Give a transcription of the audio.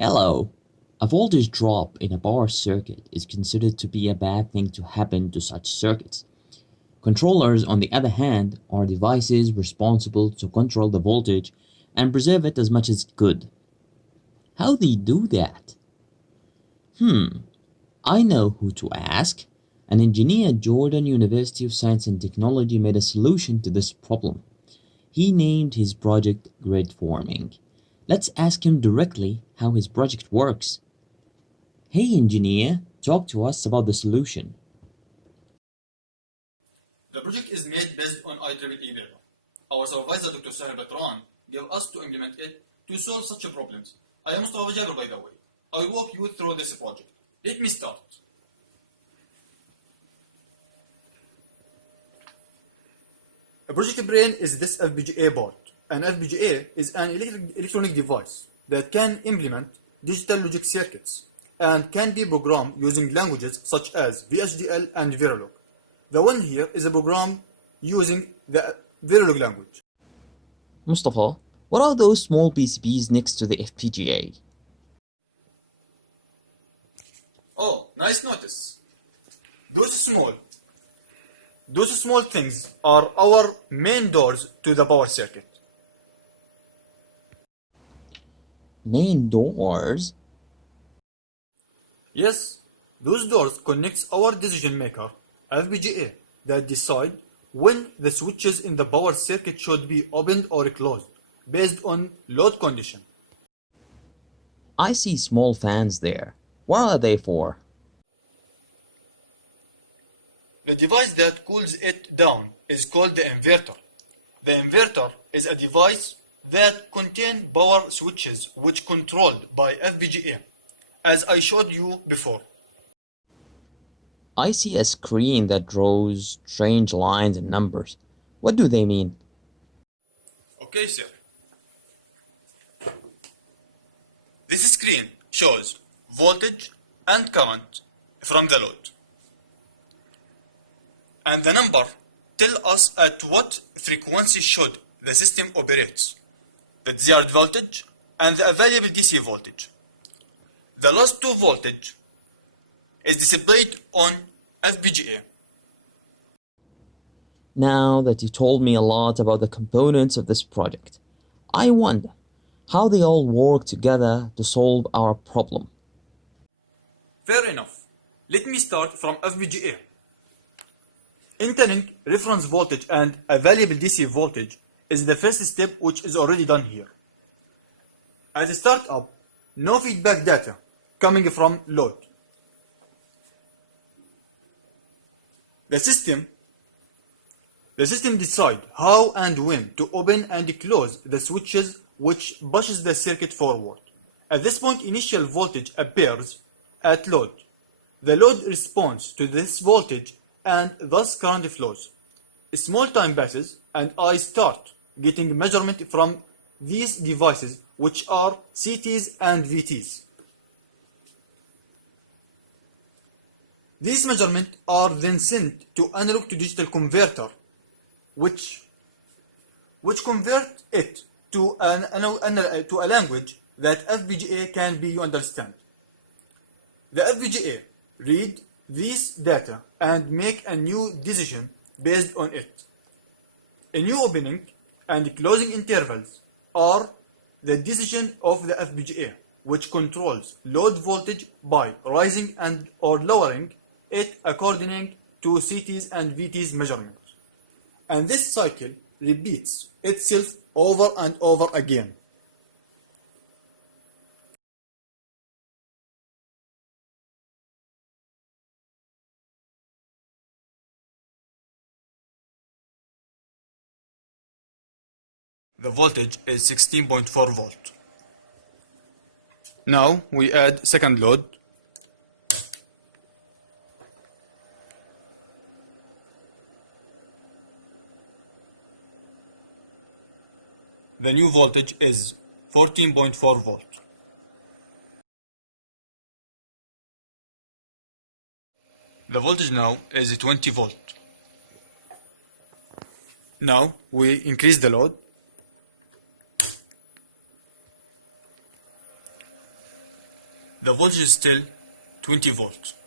Hello. A voltage drop in a power circuit is considered to be a bad thing to happen to such circuits. Controllers, on the other hand, are devices responsible to control the voltage and preserve it as much as good. How do they do that? I know who to ask. An engineer at Jordan University of Science and Technology made a solution to this problem. He named his project grid forming. Let's ask him directly how his project works. Hey engineer, talk to us about the solution. The project is made based on IEEE paper. Our supervisor, Dr. Sahir Batran, gave us to implement it to solve such problems. I am Mustafa, by the way. I will walk you through this project. Let me start. A project brain is this FPGA board. An FPGA is an electronic device that can implement digital logic circuits and can be programmed using languages such as VHDL and Verilog. The one here is a program using the Verilog language. Mustafa, what are those small PCBs next to the FPGA? Oh, nice notice. Those small things are our main doors to the power circuit. Main doors? Yes, those doors connect our decision maker, FPGA, that decide when the switches in the power circuit should be opened or closed based on load condition. I see small fans there. What are they for? The device that cools it down is called the inverter. The inverter is a device that contains power switches which controlled by FPGA, as I showed you before. I see a screen that draws strange lines and numbers. What do they mean? Okay, sir. This screen shows voltage and current from the load. And the number tell us at what frequency should the system operates, the desired voltage and the available DC voltage. The last two voltage is displayed on FPGA. Now that you told me a lot about the components of this project, I wonder how they all work together to solve our problem. Fair enough. Let me start from FPGA. Entering reference voltage and available DC voltage is the first step, which is already done here. At startup, no feedback data coming from load. The system decides how and when to open and close the switches, which pushes the circuit forward. At this point, initial voltage appears at load. The load responds to this voltage and thus current flows. A small time passes and I start getting measurement from these devices, which are CTs and VTs. These measurements are then sent to analog to digital converter, which convert it to a language that FPGA can be understand. The FPGA read this data and make a new decision based on it. A new opening and closing intervals are the decision of the FPGA, which controls load voltage by rising and or lowering it according to CTs and VTs measurements. And this cycle repeats itself over and over again. The voltage is 16.4 volt. Now we add second load. The new voltage is 14.4 volt. The voltage now is 20 volt. Now we increase the load. the voltage is still 20 volt.